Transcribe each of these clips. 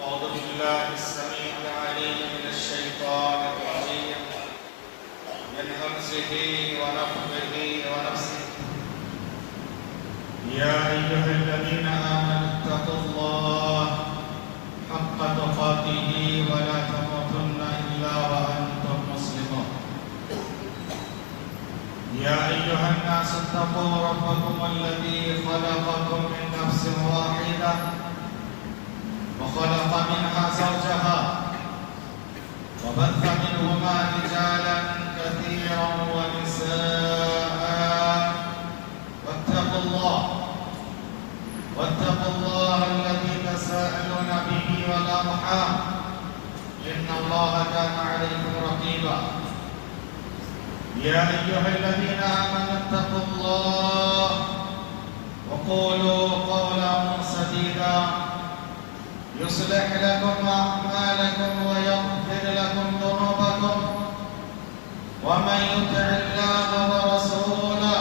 أعوذ بالله السميع العليم من الشيطان الرجيم من همزه ونفخه ونفسه. يا أيها الذين آمنوا اتقوا الله حق تقاته ولا تموتن إلا وأنتم مسلمون. يا أيها الناس اتقوا ربكم الذي خلقكم من نفس واحدة وخلق منها زوجها وبث منهما رجالا كثيرا ونساء واتقوا الله الذي تساءلون به والأرحام إن الله كان عليكم رقيبا. يا أيها الذين آمنوا اتقوا الله وقولوا قولا سديدا يصلح لكم أعمالكم ويغفر لكم ذنوبكم ومن يطع الله ورسوله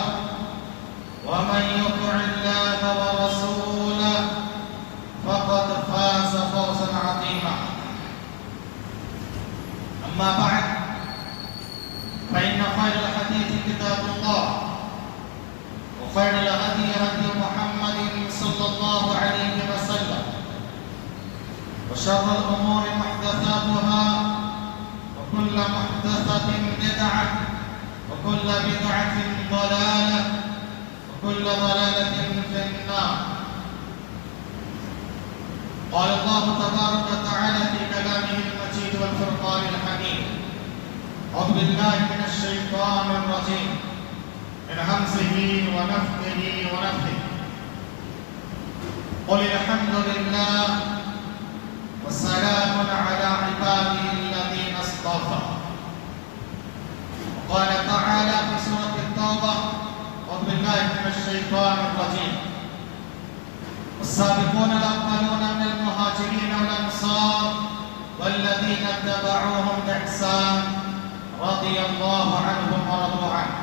فقد فاز فوزا عظيما. أما بعد فإن خير الحديث كتاب الله وخير الهدي هدي محمد صلى الله عليه وسلم وشر الأمور محدثاتها وكل محدثة بدعة وكل بدعة ضلالة وكل ضلالة في النار. قال الله تبارك وتعالى في كلامه المجيد والفرقان الحميد: أعوذ بالله من الشيطان الرجيم من همزه ونفخه ونفثه. قل الحمد لله والسلام على عباده الذين اصطفى. وقال تعالى في سورة التوبة: أعوذ بالله من الشيطان الرجيم: والسابقون الأولون من المهاجرين والأنصار والذين اتبعوهم بإحسان رضي الله عنهم ورضوا عنه.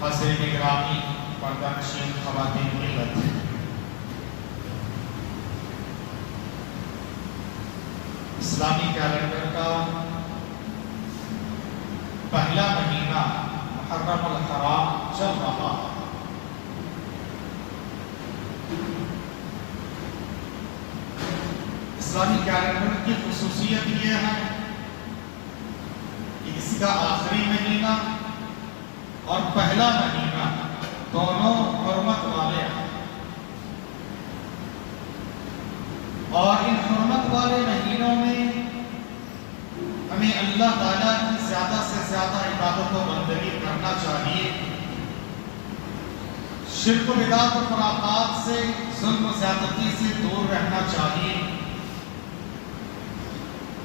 حاضرین گرامی، پردہ نشین خواتین ملت، اسلامی کیلنڈر کا پہلا مہینہ محرم الحرام چل رہا ہے۔ اسلامی کیلنڈر کی خصوصیت یہ ہے کہ اس کا آخری مہینہ اور پہلا مہینہ دونوں حرمت والے ہیں، اور ان حرمت والے مہینوں میں ہمیں اللہ تعالیٰ کی زیادہ سے زیادہ عبادت و بندگی کرنا چاہیے، شرک و بدعت و خرافات سے، ظلم و زیادتی سے دور رہنا چاہیے۔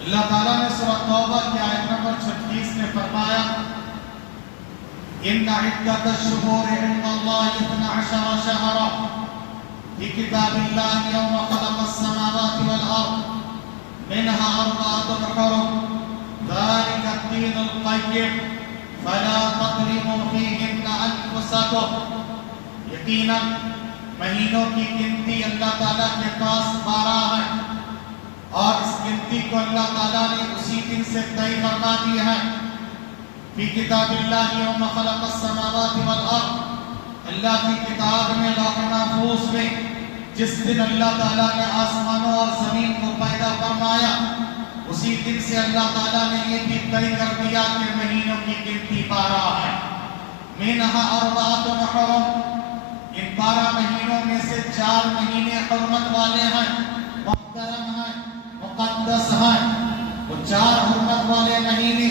اللہ تعالیٰ نے سورۃ توبہ کی آیت نمبر 36 میں فرمایا: إن عدة الشهور عند الله 12 شهرا في كتاب الله يوم خلق السماوات والأرض منها 4 حرم ذلك الدين القيم فلا تظلموا فيهن أنفسكم۔ یقیناً مہینوں کی گنتی اللہ تعالیٰ کے پاس 12 ہے، اور اس گنتی کو اللہ تعالیٰ نے اسی دن سے طے فرما دی ہے۔ فی کتاب اللہ یوم خلق السماوات والارض، اللہ کی کتاب میں لوح محفوظ میں جس دن اللہ تعالیٰ نے آسمانوں اور زمین کو پیدا فرمایا، اسی دن سے اللہ تعالیٰ نے یہ بھی طے کر دیا کہ مہینوں کی گنتی 12 ہے۔ منہا 4 حرم، ان 12 مہینوں میں سے 4 مہینے حرمت والے ہیں، محترم ہیں، مقدس ہیں۔ وہ 4 حرمت والے مہینے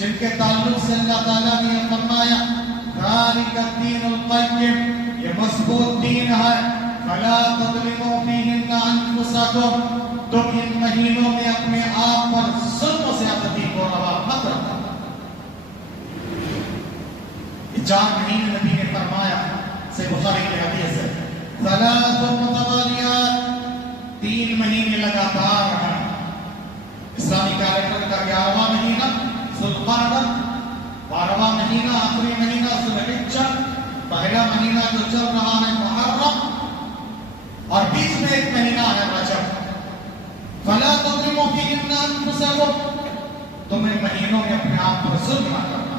جن کے تعلق سے اللہ تعالیٰ نے یہ فرمایا: ذَلِكَ الدِّينُ الْقَيِّمُ، یہ مضبوط دین ہے۔ فَلَا تَظْلِمُوا فِيهِنَّ أَنفُسَكُمْ، تم ان مہینوں میں اپنے آپ پر ظلم و زیادتی کو روا مت رکھو۔ یہ 4 مہینے نبی نے فرمایا، صحیح بخاری کی حدیث ہے، ثلاث متوالیات، 3 مہینے لگاتار ہیں۔ اسلامی کیلنڈر کا 11واں مہینہ ذوالقعدہ، 12واں مہینہ آخری مہینہ ذوالحجہ، پہلا مہینہ مہینہ جو چل رہا ہے محرم اور بیچ میں ایک مہینہ ہے رجب، فلا تظلموا فیہن انفسکم، تم ان مہینوں میں اپنے آپ پر ظلم نہ کرنا۔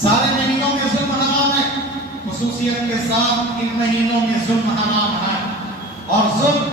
سارے مہینوں میں ظلم حرام ہے، خصوصیت کے ساتھ ان مہینوں میں ظلم حرام ہے، اور ظلم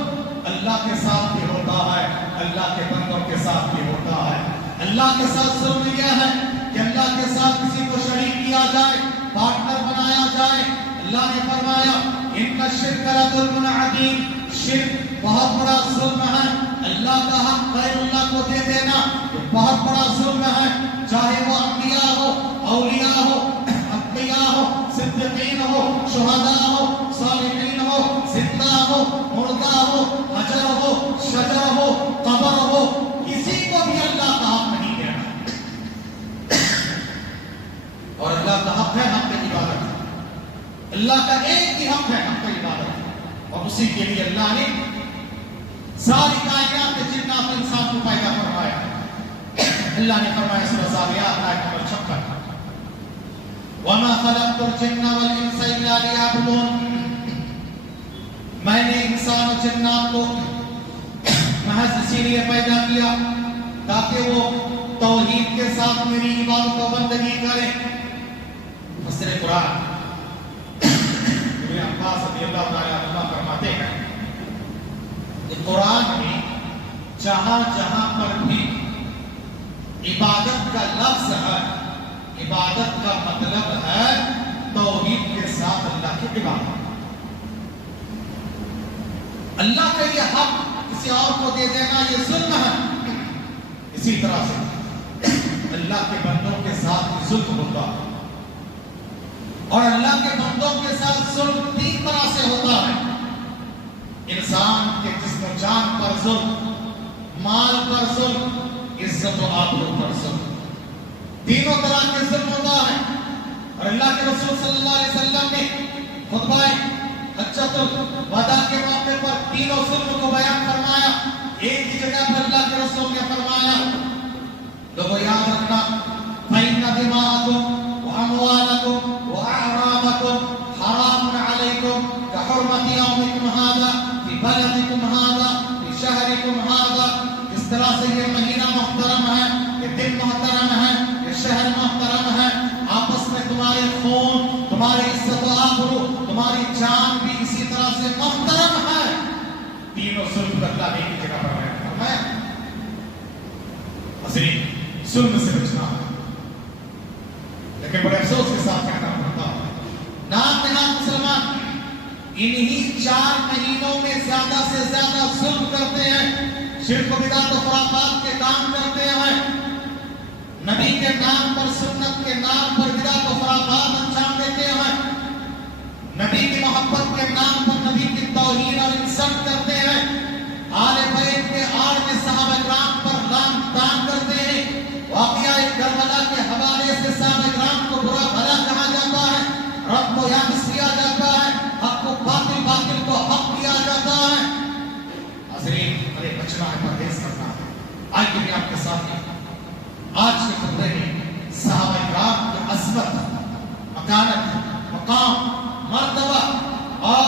اللہ کے ساتھ بھی ہوتا ہے، اللہ کے بندوں کے ساتھ بھی ہوتا ہے۔ اللہ کے ساتھ ظلم یہ ہے کہ اللہ کے ساتھ کسی کو شریک کیا جائے، پارٹنر بنایا جائے۔ اللہ نے فرمایا ان الشرک لظلم عظیم، شرک بہت بڑا ظلم ہے۔ اللہ کا حق غیر اللہ کو دے دینا یہ بہت بڑا ظلم ہے، چاہے وہ انبیاء ہو، اولیاء ہو، اتقیاء ہو، صدیقین ہو، شہداء ہو، صالحین ہو، زندہ ہو، مردہ ہو، حجر ہو، شجر ہو، قبر ہو، کسی کو بھی اللہ کا حق نہیں دینا۔ اور اللہ کا حق ہے حق عبادت، اللہ کا ایک ہی حق ہے حق عبادت، اور اسی کے لیے اللہ نے ساری کائنات کے جنات انسان کو پیدا فرمایا۔ اللہ نے فرمایا سورہ ذاریات آیت نمبر 56 وَمَا خَلَقْتُ الْجِنَّ وَالْإِنسَ إِلَّا لِيَعْبُدُونِ، میں نے انسان و جنات کو محض اسی لیے پیدا کیا تاکہ وہ توحید کے ساتھ میری عبادت و بندگی کریں۔ مفسر قرآن ابن عباس رضی اللہ تعالیٰ عنہ فرماتے ہیں کہ قرآن میں جہاں جہاں پر بھی عبادت کا لفظ ہے، عبادت کا مطلب ہے توحید کے ساتھ اللہ کی عبادت۔ اللہ کا یہ حق کسی اور کو دے دینا یہ ظلم ہے۔ اسی طرح سے اللہ کے بندوں کے ساتھ ظلم ہوتا ہے، اور اللہ کے بندوں کے ساتھ ظلم تین طرح سے ہوتا ہے: انسان کے جسم و جان پر ظلم، مال پر ظلم، عزت و آبرو پر ظلم، تینوں طرح کے ظلم ہوتا ہے۔ اور اللہ کے رسول صلی اللہ علیہ وسلم نے خطبہ حجۃ الوداع کے موقع پر تینوں ظلم کو بیان فرمایا۔ ایک ہی جگہ پر اللہ کے رسول نے فرمایا لوگوں یاد رکھنا فَإِنَّ دِمَاءَكُمْ وَأَمْوَالَكُمْ وَأَعْرَاضَكُمْ حَرَامٌ عَلَيْكُمْ كَحُرْمَةِ يَوْمِكُمْ هَذَا فِي بَلَدِكُمْ هَذَا فِي شَهْرِكُمْ هَذَا۔ اس طرح سے یہ مہینہ محترم ہے، یہ دن محترم ہے، یہ شہر محترم ہے، آپس میں تمہارے خون، تمہاری عزت و آبرو، تمہاری جان بھی اسی طرح سے محترم ہے۔ تینوں ظلم کا اللہ نے ایک جگہ پر بیان فرمایا۔ حضرین ظلم سے بچنا ہے، لیکن بڑے افسوس کے ساتھ کہنا پڑتا ہے نام نہاد مسلمان انہی 4 مہینوں میں زیادہ سے زیادہ ظلم کرتے ہیں، شرک و بدعت و خرافات کے کام کرتے ہیں، نبی کے نام پر، سنت کے نام پر بدعت و خرافات انجام دیتے ہیں، نبی کی محبت کے نام پر نبی کی توہین اور انسلٹ کرتے ہیں، آل بیت کے آڑ میں صحابہ کرام پر لعن طعن کرتے ہیں، واقعہ کربلا کے حوالے سے صحابہ کرام کو برا بھلا کہا جاتا ہے، رب کو یابس کیا جاتا ہے، حق کو باطل، باطل کو حق کیا جاتا ہے۔ حضرین ہمیں بچنا ہے، پرہیز کرنا ہے۔ آئیے بھی آپ کے ساتھ آج کے خطبے میں صحابہ کرام کی عظمت، مکانت، مقام، مرتبہ اور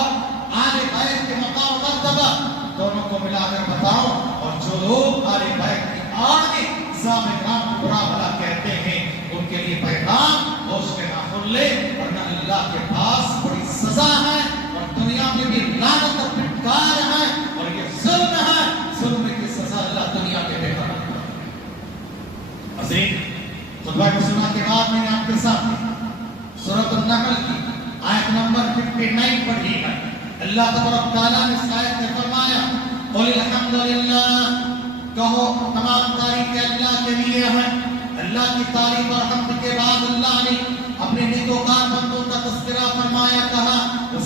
آل بیت کے مقام و مرتبہ دونوں کو ملا کر بتاؤں، اور جو لوگ آل بیت کی آڑ میں صحابہ کرام کو برا بھلا کہتے ہیں ان کے لیے پیغام ہوش کے ناخن لے، ورنہ اللہ کے پاس بڑی سزا ہے، اور دنیا میں بھی لعنت اور پھٹکار ہے، اور یہ ظلم ہے، ظلم کی سزا اللہ دنیا کے بے قرار کرتا ہے۔ عظیم خطبہ کو سنا کے بعد میں نے آپ کے ساتھ سورۃ النحل کی آیت نمبر 59 پڑھی ہے۔ اللہ تبارک تعالیٰ نے اس آیت میں فرمایا قُلِ الْحَمْدُ لِلَّهِ، کہو تمام تعریفیں اللہ کے لیے ہیں۔ اللہ کی تعریف اور حمد کے بعد اللہ نے اپنے نیکوکار بندوں کا تذکرہ فرمایا، کہا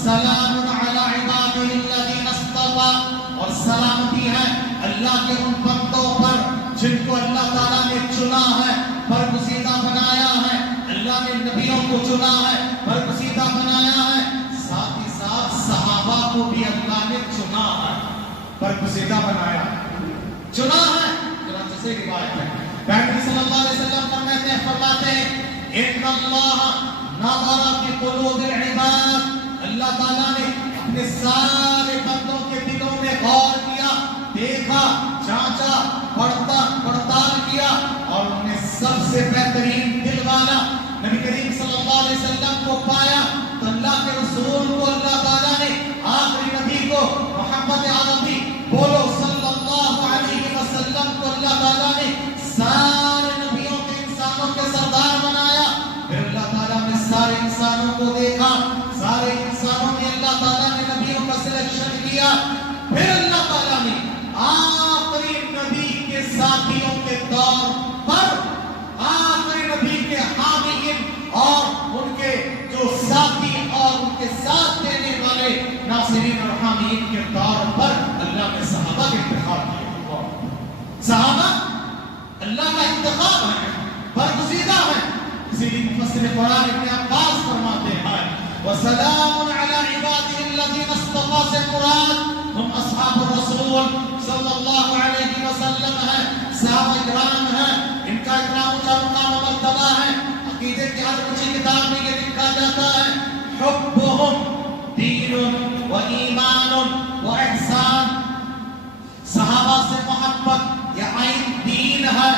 سلام علی عباده الذین اصطفیٰ، اور سلامتی ہے اللہ کے ان بندوں پر جن کو اللہ تعالیٰ نے چنا ہے، برگزیدہ بنایا ہے۔ اللہ نے نبیوں کو چنا ہے، برگزیدہ بنایا ہے، ساتھ ہی ساتھ صحابہ کو بھی اللہ نے چنا ہے، برگزیدہ بنایا، چنا ہے۔ چنانچہ سے روایت ہے پیغمبر صلی اللہ علیہ وسلم فرماتے ہیں ان اللہ نظر فی قلوب العباد، اللہ تعالیٰ نے اپنے سارے بندوں کے دلوں میں غور کیا، دیکھا، جانچا، پڑتال کیا، اور ان میں سب سے بہترین دل والا نبی کریم صلی اللہ علیہ وسلم کو پایا۔ تو اللہ کے رسول کو اللہ تعالیٰ نے، آخری نبی کو، محمد عربی بولو صلی اللہ علیہ وسلم کو اللہ تعالیٰ نے سارے نبیوں کے، انسانوں کے سردار بنایا۔ پھر اللہ تعالیٰ نے سارے انسانوں کو دیکھا، سارے انسانوں میں اللہ تعالیٰ نے نبیوں کا سلیکشن کیا۔ پھر اللہ تعالیٰ نے آخری نبی کے ساتھیوں کے طور پر، آخری نبی کے حامیین اور ان کے جو ساتھی اور ان کے ساتھ دینے والے ناصرین اور حامیین کے طور پر اللہ نے صحابہ کا انتخاب کیا۔ صحابہ اللہ کا انتخاب ہے، برگزیدہ ہے۔ اسی لیے مفسر قرآن ابن عباس فرماتے ہیں وَسَلَامٌ عَلَىٰ عِبَادِهِ الَّذِينَ اصْطَفَىٰ سے مراد ہم اصحاب الرسول صلی اللہ علیہ وسلم ہیں، صحابہ اکرام ہیں، ان کا اکرام کا مقام و مرتبہ ہے۔ عقیدے کی ہر اونچی کتاب میں یہ لکھا جاتا ہے حبهم دین و ایمان و احسان۔ صحابہ سے محبت یہ عین دین ہے،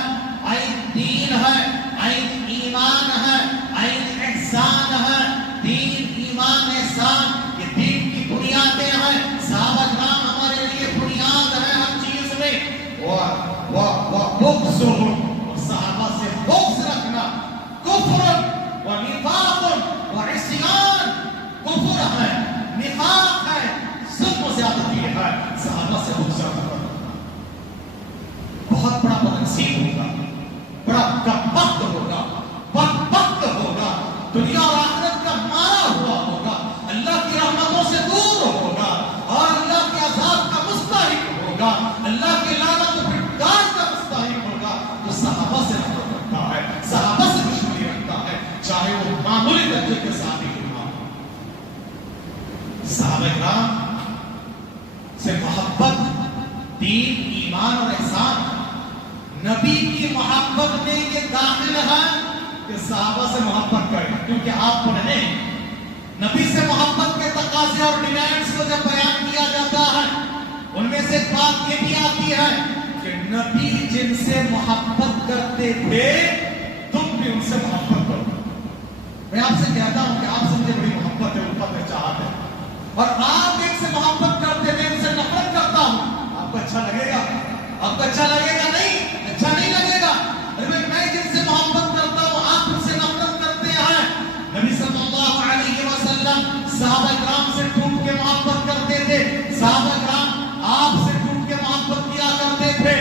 عین دین ہے، عین ایمان ہے، عین احسان ہے۔ دین، ایمان، احسان یہ دین کی بنیادیں ہیں۔ صحابہ کرام ہمارے لیے بنیاد ہے ہر چیز میں۔ وَبُغْضُهُمْ، اور صحابہ سے بغض رکھنا کفر و نفاق و عصیان، کفر ہے، نفاق ہے، ظلم و زیادتی ہے۔ صحابہ سے بغض رکھنا بہت بڑا بدنصیب ہوگا، بڑا بدبخت ہوگا، بدبخت ہوگا، دنیا اور آخرت کا مارا ہوا ہوگا، اللہ کی رحمتوں سے دور ہوگا اور اللہ کے عذاب کا مستحق ہوگا، اللہ کے لعنت و پھٹکار کا مستحق ہوگا۔ تو صحابہ سے نفرت رکھتا ہے، صحابہ سے دشمنی رکھتا ہے، چاہے وہ معمولی درجے کے ساتھ ہی کیوں نہ ہو۔ صحابہ کرام سے محبت دین، ایمان اور احسان۔ نبی کی محبت میں یہ داخل ہے کہ صحابہ سے محبت کریں، کیونکہ آپ پڑھیں نبی سے محبت کے تقاضے اور ڈیمانڈز کو جب بیان کیا جاتا ہے ان میں سے ایک بات یہ بھی آتی ہے کہ نبی جن سے محبت کرتے تھے تم بھی ان سے محبت کرو۔ میں آپ سے کہتا ہوں کہ آپ سمجھے بڑی محبت ہے، الفت ہے، چاہت ہے، اور آپ ایک سے محبت کرتے تھے، ان سے نفرت کرتا ہوں، آپ کو اچھا لگے گا؟ آپ کو اچھا لگے گا؟ نہیں، اچھا نہیں لگے گا۔ میں جن سے محبت کرتا ہوں آپ ان سے نفرت کرتے ہیں۔ نبی صلی اللہ علیہ وسلم صحابہ کرام سے ٹوٹ کے محبت کرتے تھے، صحابہ کرام آپ سے ٹوٹ کے محبت کیا کرتے تھے۔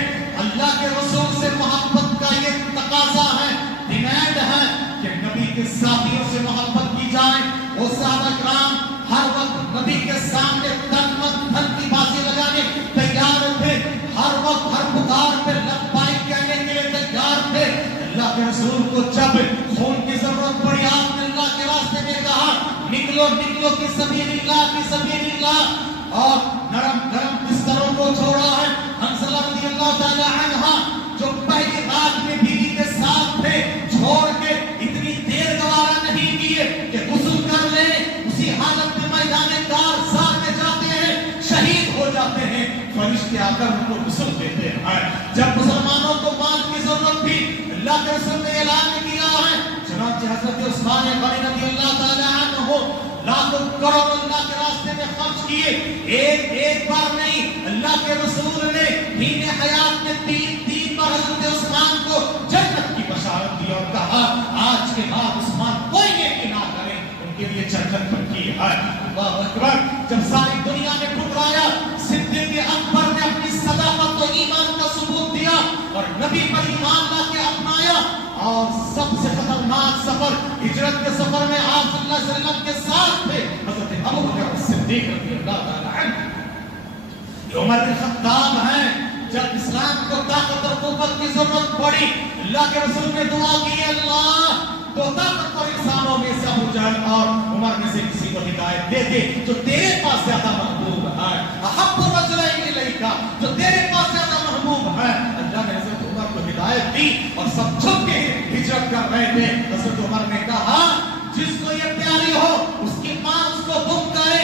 اللہ کے رسول سے محبت کا یہ تقاضا ہے، ڈیمانڈ ہے کہ نبی کے ساتھیوں سے محبت کی جائے۔ وہ صحابہ کرام ہر وقت نبی کے سامنے تن من دھن کی بازی لگانے تیار تھے، ہر وقت ہر پکار پہ لبیک کہنے کے لیے تیار تھے۔ اللہ کے رسول کو جب خون کی ضرورت پڑی آپ نے اللہ کے راستے میں کہا نکلو نکلو فی سبیل اللہ، فی سبیل اللہ، اور نرم گرم بستروں کو چھوڑا ہے۔ حنظلہ رضی اللہ تعالی عنہ جو پہلی رات میں بیوی کے ساتھ تھے چھوڑ کے اتنی دیر گوارا نہیں کیے کہ غسل کر لیں، اسی حالت میں میدان کارزار میں جاتے ہیں، شہید ہو جاتے ہیں، فرشتے آ کر ان کو غسل دیتے ہیں۔ جب مسلمانوں کو مال کی ضرورت تھی اللہ کے رسول نے اعلان کیا ہے، چنانچہ حضرت عثمان غنی رضی اللہ تعالی عنہ لاکھوں کروڑ اللہ کے راستے میں خرچ کیے، ایک بار نہیں۔ اللہ کے رسول نے دین حیات میں تین بار حضرت عثمان کو جنت کی بشارت دی اور کہا آج کے بعد عثمان کوئی نیکی نہ کرے، ان کے لیے جنت پکی ہے۔ اللہ اکبر۔ جب ساری دنیا نے ٹھکرایا، صدیق اکبر نے اپنی صداقت و ایمان کا ثبوت دیا اور نبی پر ایمان لا کے اپنایا، اور سب سے خطرناک سفر ہجرت کے سفر میں آپ صلی اللہ علیہ وسلم کے ساتھ تھے حضرت ابوبکر صدیق رضی اللہ تعالی عنہ۔ عمر بن خطاب ہیں، جب اسلام کو طاقت اور قوت کی ضرورت پڑی اللہ کے رسول نے دعا کی اللہ تو طاقتور انسانوں میں سے ابو جہل اور عمر میں سے کسی کو ہدایت دے دے جو تیرے پاس زیادہ محبوب ہے، احب الرجلین الیک، جو تیرے پاس زیادہ محبوب ہے۔ اللہ نے حضرت عمر کو ہدایت دی اور سب چھپ کے ہجرت کر رہے تھے۔ حضرت عمر نے کہا جس کو یہ پیاری ہو اس کی ماں اس کو گم کرے،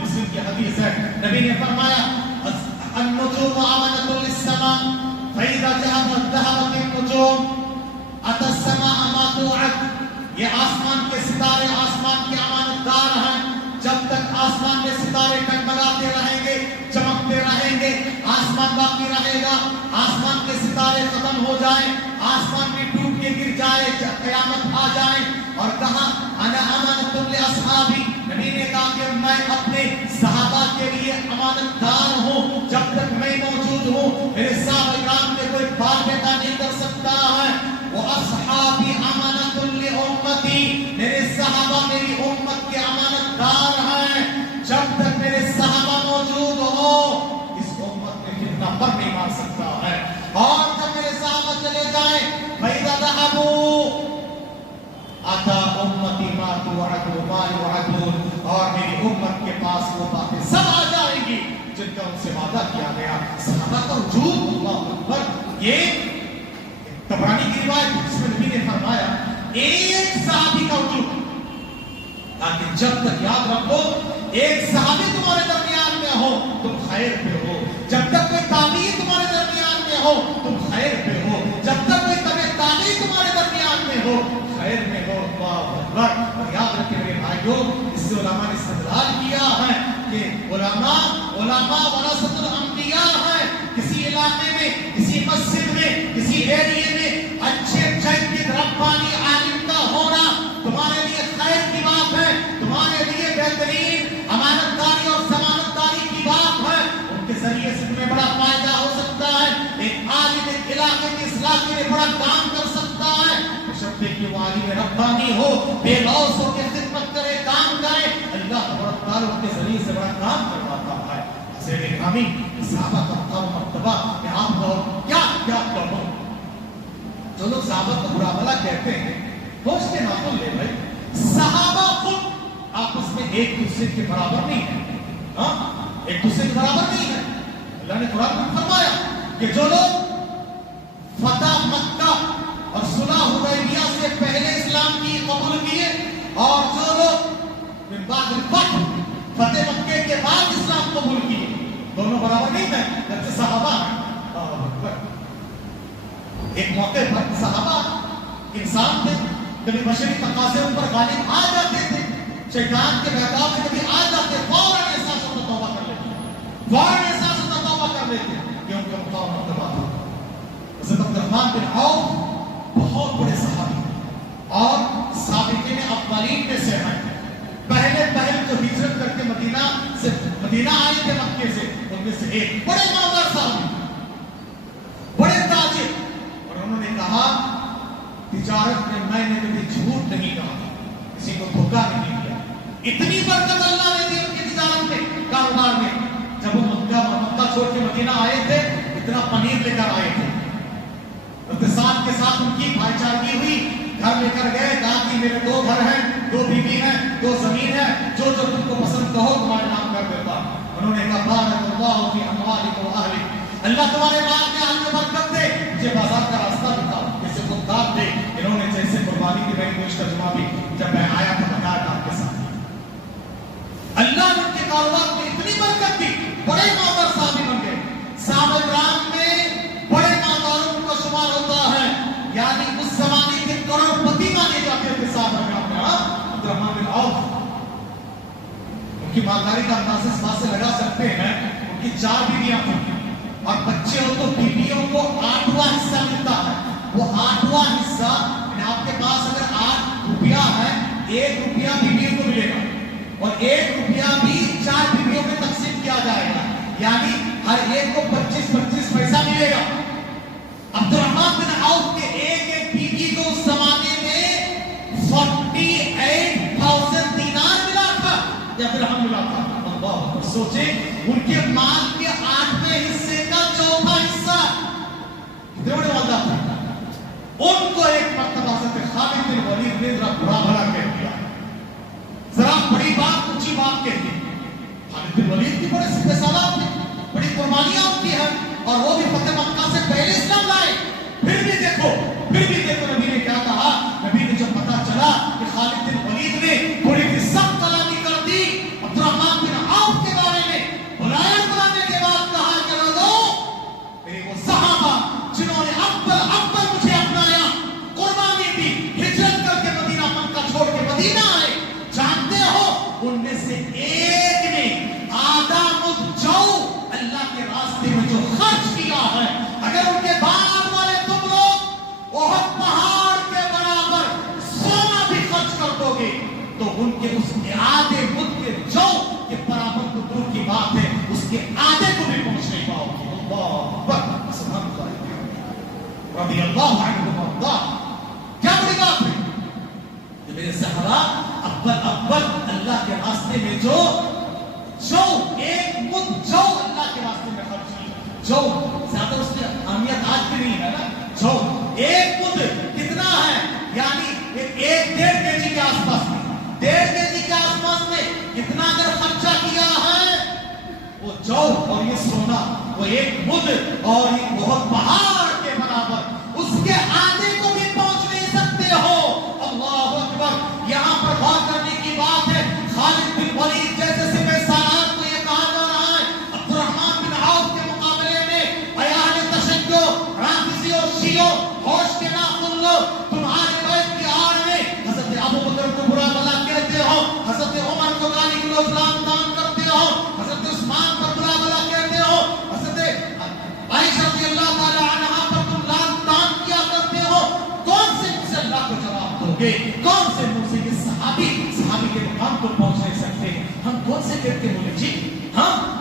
مسلم کی حدیث ہے، نبی نے فرمایا النجوم امانۃ للسماء فاذا ذهبت النجوم اتى السماء ما توعد، یہ آسمان کے ستارے آسمان کے امانت دار ہیں، جب تک آسمان میں ستارے ٹکٹکاتے رہیں گے، چمکتے رہیں گے، آسمان باقی رہے گا۔ آسمان کے ستارے ختم ہو جائیں، آسمان میں ٹوٹ کے گر جائے، قیامت آ جائے، اور کہا انا امانۃ لاصحابی، نبی نے کہا کہ میں اپنے صحابہ کے لیے امانت دار ہوں، جب تک میں موجود ہوں میرے صحابہ کرام کے کوئی بال بیٹا نہیں کر سکتا ہے۔ وہ اصحابی امانۃ لامتی، میرے صحابہ میری امت کے امانت دار ہیں، جب تک میرے صحابہ موجود ہو اس امت میں فتنہ پر نہیں مار سکتا ہے، اور جب میرے صحابہ چلے جائیں فَإِذَا ذَهَبُوا آتا امتی ما توعد ما یوعدون، اور میری امت کے پاس وہ باتیں سب آ جائیں گی جن کا ان سے وعدہ کیا گیا۔ صحابہ کا وجود، اللہ اکبر، یہ طبرانی کی روایت جس میں نبی نے فرمایا ایک صحابی کا وجود، تاکہ جب تک یاد رکھو ایک صحابی تمہارے درمیان میں ہو تم خیر پہ ہو، جب تک کوئی تابعی تمہارے درمیان میں ہو تم خیر پہ ہو، جب تک کوئی تابعی تمہارے درمیان میں ہو خیر میں ہو۔ اللہ اکبر۔ اور یاد رکھیں میرے بھائیوں، اس سے علماء نے استدلال کیا ہے کہ علماء ورثۃ الانبیاء ہیں، کسی علاقے میں، کسی مسجد میں، کسی ایریے میں اچھے جید ربانی عالم کا ہونا تمہارے لیے خیر کی بات ہے، تمہارے لیے بہترین امانت داری اور ضمانت داری کی بات ہے، ان کے ذریعے سے تمہیں بڑا فائدہ ہو سکتا ہے، ایک عالم ایک علاقے کی اصلاح کے لیے بڑا کام کر سکتا ہے، بشرطے کہ وہ عالم ربانی ہو، بے لوث ہو کے خدمت کرے، کام کرے، اللہ تبارک تعالیٰ ان کے ذریعے سے بڑا کام کرواتا ہے۔ حضرت گرامی، صحابہ کا مقام و مرتبہ کہ آپ کو کیا کہو، جو لوگ صحابہ کو برا بھلا کہتے ہیں وہ اس کے ناخن لے بھائی، صحابہ خود آپس میں ایک دوسرے کے برابر نہیں ہے، ایک دوسرے کے برابر نہیں ہے۔ اللہ نے قرآن میں فرمایا کہ جو لوگ فتح مکہ اور صلح حدیبیہ سے پہلے اسلام کی قبول کیے، اور جو لوگ من بعد الفتح فتح مکے کے بعد اسلام قبول کیے، دونوں برابر نہیں ہیں، جبکہ صحابہ ہیں۔ ایک موقع پر صحابہ انسان تھے، کبھی بشری تقاضے ان پر غالب آ جاتے تھے، شیطان کے بہکاؤ میں کبھی آ جاتے، فوراً احساس ہوتا توبہ کر لیتے، فوراً احساس ہوتا توبہ کر لیتے، یہ ان کا مقام مرتبہ تھا۔ حضرت عبد الرحمن بن عوف بہت بڑے صحابی اور سابقین اولین میں سے ہیں، پہلے جو ہجرت کر کے مدینہ آئے تھے مکے سے، ان میں سے ایک بڑے مالدار صحابی، بڑے تاجر، اور انہوں نے کہا تجارت میں نے کبھی جھوٹ نہیں کہا، کسی کو دھوکہ نہیں دیا، اتنی برکت اللہ نے دی ان کی تجارت میں، کاروبار میں۔ جب وہ مکہ چھوڑ کے مدینہ آئے تھے اتنا پنیر لے کر آئے تھے، اقتصاد کے ساتھ ان کی بھائی چارگی ہوئی، گھر لے کر گئے، کہا کہ میرے 2 گھر ہیں، 2 بیوی ہیں، 2 زمین ہے، جو تم کو پسند کہو تمہارے نام کر دیتا۔ انہوں نے کہا بارک اللہ فی اموالک و اہلک، اللہ تمہارے مال میں اہل میں برکت دے، مجھے بازار کا راستہ دکھاؤ، جیسے خودکار دے۔ انہوں نے جیسے قربانی کی میں نے ترجمہ بھی جب میں آیا تو بتایا آپ کے ساتھ، اللہ نے ان کے کاروبار میں اتنی برکت دی، بڑے مالدار صحابی بن گئے۔ صحابہ کرام میں بڑے مالداروں کا شمار ہوتا ہے، یعنی اس زمانے کے کروڑ پتی مانے جاتے تھے صحابہ کرام میں۔ عبد الرحمن بن عوف، ان کی مالداری کا اندازہ اس بات سے لگا سکتے ہیں، ان کی 4 بیویاں تھیں، اور بچے ہو تو بیویوں کو 8واں حصہ ملتا ہے۔ وہ 8واں حصہ، یعنی آپ کے پاس اگر 8 روپیہ ہے، 1 روپیہ بیویوں کو ملے گا، اور 1 روپیہ بھی 4 بیویوں میں تقسیم کیا جائے گا، یعنی ہر ایک کو 25 پیسہ ملے گا۔ عبد الرحمن بن عوف کے ایک بیوی کو اس زمانے میں 48,000 دینار ملا تھا یا درہم ملا تھا۔ اللہ سوچیں، ان کے مال کے 8ویں حصے کا 4واں حصہ کتنے بڑے والدہ تھے۔ ان کو ایک مرتبہ سے خالد بن ولید نے ذرا برا بھلا کہہ دیا، ذرا بڑی بات اونچی بات کہہ دی۔ خالد بن ولید کی بڑے سپہ سالار تھے، بڑی قربانیاں ان کی ہیں، اور وہ بھی فتح مکہ سے پہلے اسلام لائے۔ پھر بھی دیکھو نبی نے کیا کہا۔ نبی نے جب پتا چلا کہ خالد بن ولید نے تھوڑی سی سخت کلامی کر دی عبد الرحمن بن عوف میں جو خرچ کیا ہے، اگر ان کے بعد والے تم لوگ احد پہاڑ کے برابر سونا بھی خرچ کر دو گے تو ان کے اس کے آدھے مد کے جو کے برابر تو دور کی بات ہے، اس کے آدھے کو بھی پہنچ نہیں پاؤ گے۔ اللہ اکبر، سبحان اللہ، رضی اللہ عنہ وارضاہ۔ کیا بڑی بات ہے کہ میرے صحابہ اول اللہ کے راستے میں جو ایک مد جو اللہ کے راستے میں خرچ کی، جو زیادہ اس کی اہمیت آج بھی نہیں ہے نا، جو ایک مد کتنا ہے، یعنی ایک 1.5 kg کے آس پاس میں، 1.5 kg کے آس پاس میں کتنا اگر خرچہ کیا ہے، وہ جو اور یہ سونا، وہ ایک مد اور ایک بہت پہاڑ کے برابر، اس کے آدھے کو بھی پہنچ نہیں سکتے ہو۔ اللہ اکبر، یہاں پر غور کرنے کی بات ہے، خالد بن ولید جیسے سپہ سالار کو یہ کہا جا رہا ہے عبد الرحمن بن عوف کے مقابلے میں، اے اہل تشیع، رافضی اور شیعہ، ہوش کے ناخن لو، تمہارے بیت کی آڑ میں حضرت ابو بکر کو برا بھلا کہتے ہو، حضرت عمر کو گالی گلوچ تان کرتے ہو، حضرت عثمان پر برا بھلا کہتے ہو، حضرت عائشہ رضی اللہ تعالی عنہا پر تم لعن تان کیا کرتے ہو، کون سے منہ سے اللہ کو جواب دو گے؟ کون سے منہ سے یہ صحابی کے مقام کو پہنچ نہیں سکتے؟ ہم کون سے کہتے بولے جی ہم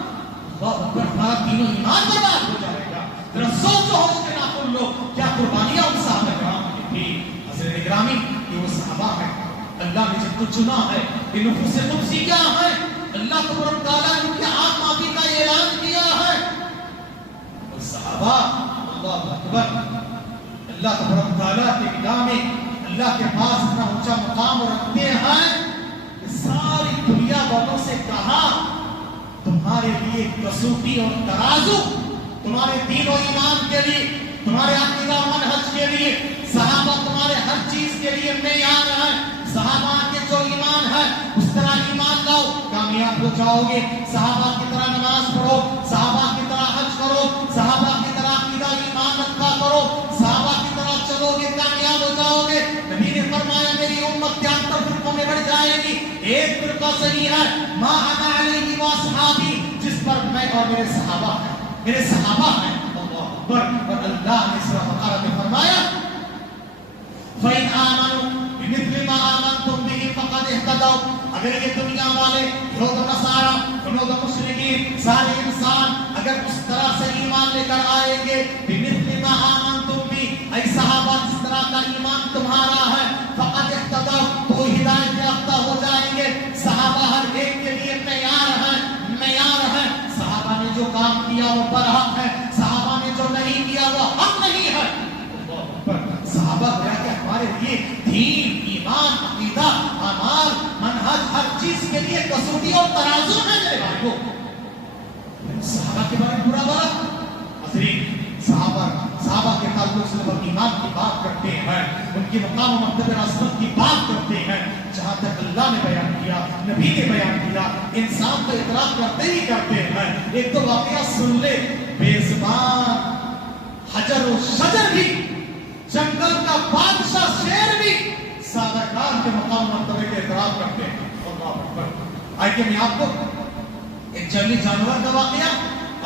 اللہ اکبر، ہمارا دین و ایمان برباد ہو جائے گا۔ ذرا سوچو، ہوش کے ناخن لو، کیا قربانیاں ان صحابہ کرام کی تھی۔ حضرت گرامی، یہ وہ صحابہ ہیں اللہ نے جن کو چنا ہے، یہ نفوس قدسیہ ہے، اللہ تبارک و تعالیٰ نے ان کے آپ معافی کا اعلان کیا ہے۔ اور صحابہ اللہ اکبر، اللہ تبارک و تعالیٰ کے نگاہ میں اللہ کے پاس اتنا اونچا مقام رکھتے ہیں کہ ساری دنیا والوں سے کہا تمہارے لیے کسوٹی اور ترازو، تمہارے دین و ایمان کے لیے، تمہارے عقیدہ و منہج کے لیے، صحابہ تمہارے ہر چیز کے لیے معیار ہے۔ صحابہ کے جو ایمان ہے اس طرح ایمان لاؤ، کامیاب ہو جاؤ گے۔ صحابہ کی طرح نماز پڑھو، صحابہ کی طرح حج کرو، صحابہ کی طرح عقیدہ ایمان رکھا کرو، صحابہ کی طرح چلو گے، کامیاب ہو جاؤ گے۔ نبی نے فرمایا میری امت 73 فرقوں میں بڑھ جائے گی، ایک فرقہ صحیح ہے، ما انا علیہ واصحابی، جس پر میں اور میرے صحابہ ہیں، میرے صحابہ ہیں۔ اللہ اکبر، اور اللہ نے سورہ بقرہ میں فرمایا فَإِنْ آمَنُوا بِمِثْلِ مَا آمَنْتُمْ بِهِ فَقَدِ اهْتَدَوْا، اگر یہ دنیا والے، یہود و نصارہ، یہود و مشرکین، سارے انسان اگر اس طرح سے ایمان لے کر آئیں گے، بِمِثْلِ مَا آمَنْتُمْ بِهِ، اے صحابہ جس طرح کا ایمان تمہارا ہے، فَقَدِ اهْتَدَوْا، تو ہدایت یافتہ ہو جائیں گے۔ صحابہ ہر ایک کے لیے معیار ہے، معیار ہے۔ صحابہ نے جو کام کیا وہ برحق ہے، صحابہ نے جو نہیں کیا وہ حق نہیں ہے۔ صحابہ گویا کہ ہمارے لیے دین، ایمان، عقیدہ، اعمال، منہج، ہر چیز کے لیے کسوٹی اور ترازو ہے میرے بھائیو۔ صحابہ کے بارے میں برا بھلا حضرین، صحابہ کے تعلق سے ہم ایمان کی بات کرتے ہیں، ان کی مقام و مرتبہ عظمت کی بات کرتے ہیں، جہاں تک اللہ نے بیان کیا، نبی نے بیان کیا، انسان تو اعتراف کرتے ہی کرتے ہیں۔ ایک تو واقعہ سن لے، بے زبان حجر و شجر بھی، جنگل کا بادشاہ شیر بھی سادہ کار کے مقام مرتبے کے اعتراف کرتے ہیں۔ اللہ اکبر۔ آئیے میں آپ کو ایک جنگلی جانور کا واقعہ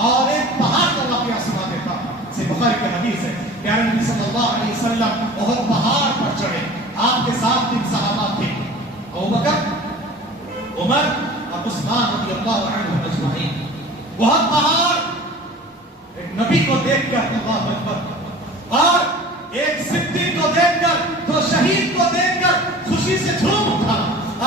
اور ایک پہاڑ کا واقعہ سنا دیتا ہوں۔ بخاری کی حدیث ہے، پیارے نبی صلی اللہ علیہ وسلم احد پہاڑ پر چڑھے، آپ کے ساتھ 3 صحابہ تھے، ابوبکر، عمر اور عثمان رضی اللہ عنہم اجمعین۔ احد پہاڑ ایک نبی کو دیکھ کر، اللہ اکبر، اور ایک صدیق کو دیکھ کر، تو شہید کو دیکھ کر خوشی سے جھوم اٹھا۔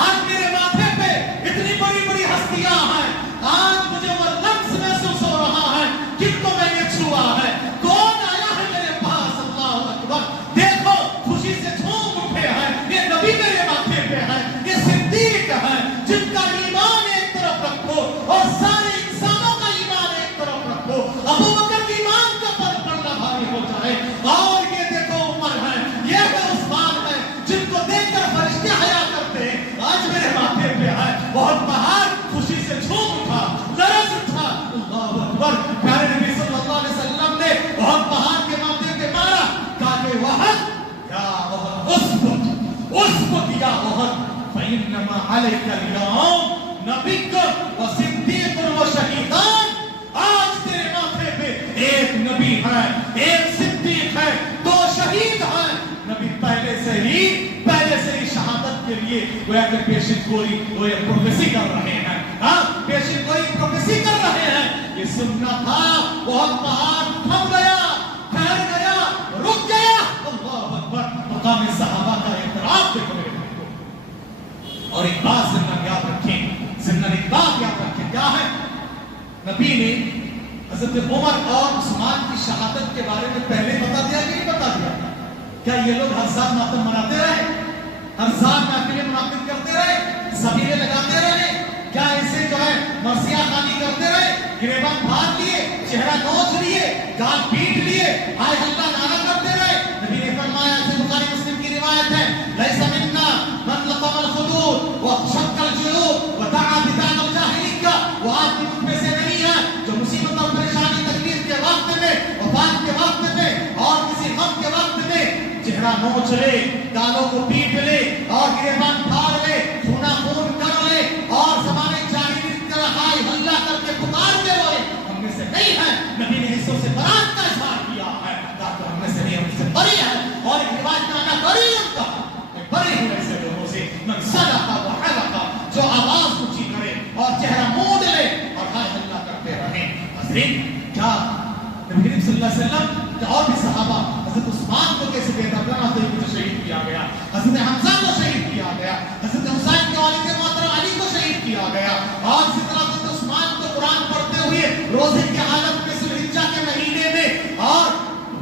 آج میرے ماتھے پہ اتنی بڑی بڑی ہستیاں ہیں، آج مجھے وہ لفظ محسوس ہو رہا ہے جن کو میں نے چھوا ہے۔ کون آیا ہے میرے پاس؟ اللہ اکبر، دیکھو خوشی سے جھوم اٹھے ہیں، یہ نبی میرے ماتھے پہ ہے، یہ صدیق ہے جن کا ایمان ایک طرف رکھو اور سارے انسانوں کا ایمان ایک طرف رکھو۔ ابو بکر کی ایمان کا پر پڑنا بھاری ہو جائے، اور یہ دیکھو عمر ہے، یہ ہے عثمان ہے، جن کو دیکھ کر فرشتے حیا کرتے ہیں، آج میرے ماتھے پہ ہے۔ بہت پہاڑ خوشی سے جھوم اٹھا، لرز اٹھا۔ اللہ اکبر، پیارے نبی صلی اللہ علیہ وسلم نے بہت پہاڑ کے ماتھے پہ مارا، کہا کہ وحد یا احد اسکت، اسکت یا احد، فإنما علیک اليوم نبی و صدیق و شہیدان۔ آج تیرے ماتھے پہ نبی ہیں، ایک صدیق ہے، 2 شہید ہیں. نبی پہلے سے ہی شہادت کے لیے گویا کہ پیشن گوئی پروفیسی کر رہے ہیں. ہاں پیشن گوئی پروفیسی کر رہے ہیں. یہ سننا تھا، بہت پہاڑ تھم گیا، ٹھہر گیا، رک گیا. اللہ اکبر. مقام صحابہ کا احترام دیکھو میرے بھائیو. اور ایک بات ضمن یاد رکھیں، ایک بات یاد رکھیں، کیا ہے؟ نبی نے حضرت عمر اور عثمان کی شہادت کے بارے میں پہلے بتا دیا کہ نہیں بتا دیا؟ کیا یہ لوگ ہر سال ماتم مناتے رہے؟ ہر سال محفلیں منعقد کرتے رہے؟ سبیلے لگاتے رہے؟ کیا اسے جو ہے مرثیہ خوانی کرتے رہے؟ گریبان پھاڑ لیے، چہرہ نوچ لیے، گال پیٹ لیے، ہائے اللہ نعرہ کرتے رہے؟ نبی نے فرمایا، سے بخاری مسلم کی روایت ہے، لیس منا من لطم الخدود وشق الجیوب ودعا بدعوى الجاہلیہ. وہ آدمی مجھ میں سے نہیں ہے جو مصیبت اور پریشانی تکلیف کے وقت میں، وفات کے وقت میں اور کسی غم کے وقت میں چہرہ نوچ لے، گالوں کو پیٹ لے اور گریبان پھاڑ لے، خونا خون کر لے اور زمانے جاہلی کی طرح ہائے ہلا کر کے پکارتے ہوئے ہم میں سے نہیں ہے. نبی نے حصوں سے برات کا اظہار کیا ہے، تاکہ ہم میں سے نہیں، ہم سے بری ہے. اور ایک روایت میں آنا بری ان کا، بری ہوں ایسے لوگوں سے من صدق وحلق، جو آواز اونچی کرے اور چہرہ موڑ لے اور ہائے ہلا کرتے رہے. حضرین کیا نبی کریم صلی اللہ علیہ وسلم اور بھی صحابہ، حضرت عثمان کو کیسے بے دردانہ طریقے سے شہید کیا گیا، حضرت حمزہ کو شہید کیا گیا، حضرت حسین کے والد محترم علی کو شہید کیا گیا، اور اسی طرح حضرت عثمان کو قرآن پڑھتے ہوئے روزے کی حالت میں ذوالحجہ کے مہینے میں اور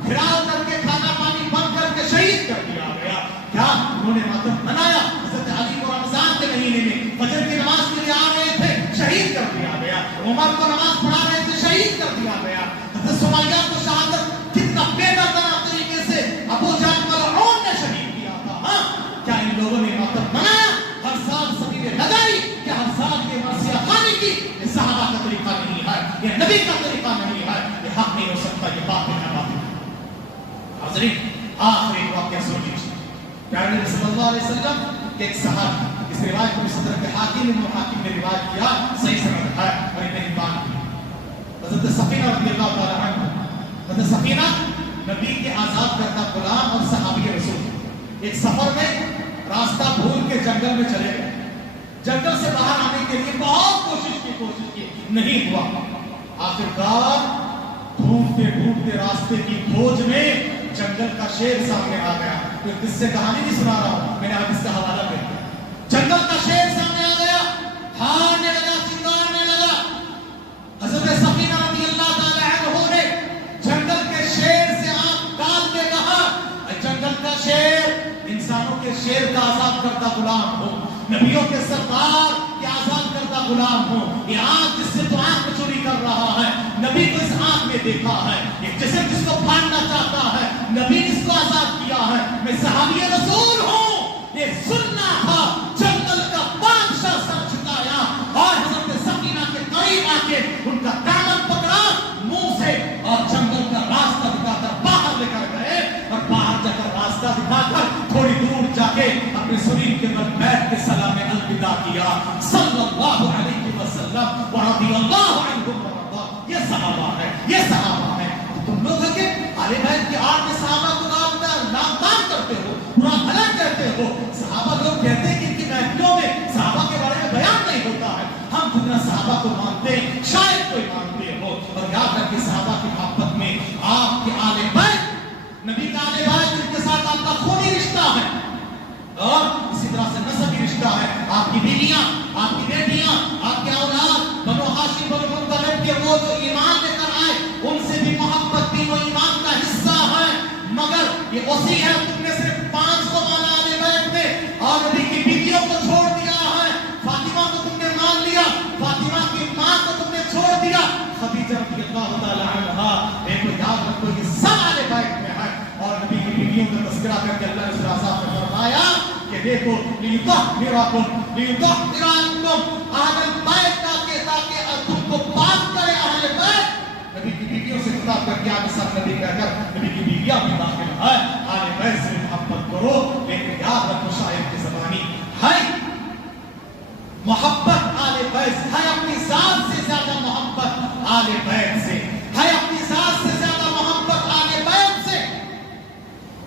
گھراؤ کر کے کھانا پانی بند کر کے شہید کر دیا گیا. کیا انہوں نے ماتم منایا؟ حضرت علی کو رمضان کے مہینے میں فجر کی نماز کے لیے آ رہے تھے، شہید کر دیا گیا. عمر کو نماز پڑھا رہے تھے، شہید کر دیا گیا. حضرت سمیہ کو شہادت کتنا بے دردانہ طریقے سے ابو جہل ملعون نے شہید کیا تھا. ہاں کیا ان لوگوں نے ماتم منایا؟ ہر سال سبیلیں لگائی؟ کیا ہر سال یہ مرثیہ خوانی کی؟ یہ صحابہ کا طریقہ نہیں ہے، یہ نبی کا طریقہ نہیں ہے، یہ حق نہیں ہو سکتا، یہ باطل ہے، باطل. حضرین آخری واقعہ سن لیجیے. پیارے نبی صلی اللہ علیہ وسلم کے ایک صحابی، اس روایت کو صدر کے حاکم نے روایت کیا، صحیح سند ہے اور ابن حبان کی. حضرت سفینہ رضی اللہ تعالی عنہ، حضرت سفینہ نبی کے آزاد کردہ غلام اور صحابی رسول، ایک سفر میں راستہ بھول کے جنگل میں چلے گئے. جنگل سے باہر آنے کے لیے بہت کوشش کی، نہیں ہوا. آخرکار ڈھونڈتے راستے کی کھوج میں جنگل کا شیر سامنے آ گیا. کوئی قصے کہانی نہیں سنا رہا ہوں، میں نے آپ اس کا حوالہ دے دیا. جنگل کا شیر سامنے آ گیا، ہارنے لگا، چنگارنے لگا. حضرت سفینہ رضی اللہ تعالی عنہ نے جنگل کے شیر سے آنکھ ڈال کے کہا، جنگل کا شیر انسانوں کے شیر کا آزاد کردہ غلام ہو، نبیوں کے سردار کے آزاد کردہ غلام ہو. یہ آنکھ جس سے تو آنکھ چوری کر رہا ہے، نبی کو اس آنکھ میں دیکھا ہے. یہ جسم جس کو پھاڑنا چاہتا ہے، نبی جس کو آزاد کیا ہے. میں صحابی رسول ہوں. یہ سننا تھا. جنگل کا بادشاہ سر جھکایا اور حضرت سکینہ کے قریب آ کے ان کا دامن پکڑا منہ سے اور جنگل کا راستہ دکھا کر باہر لے کر گئے. اور باہر جا کر راستہ دکھا کر تھوڑی دور جا کے اپنے سریر کے بل بیٹھ کے سلام الوداع کیا صلی اللہ علیہ وسلم ورضی اللہ عنہم ورضا. یہ صحابہ ہے، یہ صحابہ ہے. تم لوگ کہ اہل بیت کی آڑ میں صحابہ کو نامدار کرتے ہو، برا بھلا کہتے ہو. صحابہ لوگ کہتے ہیں کہ ان کی محفلوں میں صحابہ کے بارے میں بیان نہیں ہوتا ہے. ہم جتنا صحابہ کو مانتے ہیں شاید کوئی مانتے ہو. اور یاد رکھیں صحابہ کی محبت میں آپ کے آل بیت، نبی کا آل بیت جن کے ساتھ آپ کا خونی رشتہ ہے اور اسی طرح سے نسبی رشتہ ہے. آپ کی بیویاں، آپ کی بیٹیاں، آپ کے اولاد، بنو ہاشم بنو مطلب کے وہ جو ایمان لے کر آئے، ان سے بھی محبت بھی وہ ایمان کا حصہ ہے. مگر یہ وسیع ہے، تم نے صرف 5 کو مانا آل بیت میں اور نبی کی بیویوں کو چھوڑ دیا ہے. فاطمہ کو تم نے مان لیا، فاطمہ کی ماں کو تم نے چھوڑ دیا. خدیجہ رضی اللہ تعالی عنہا، دیکھو یاد رکھو یہ سب آل بیت میں ہے. اور نبی کی بیویوں کا تذکرہ کر کے اللہ نے صاحب نے فرمایا کہ دیکھو لیطہرکم لیطہرکم اہل بیت تاکہ تم کو پاک کرے اہل بیت. نبی کی بیویوں سے خطاب کر کے آپ سب نبی کہہ کر نبی کی بیویاں بھی داخل ہے. اہل بیت سے محبت کرو، لیکن یاد رکھو شاعر کی زبانی ہے محبت آل بیت ہے. اپنی ذات سے زیادہ محبت آل بیت سے ہے، اپنی ذات سے زیادہ محبت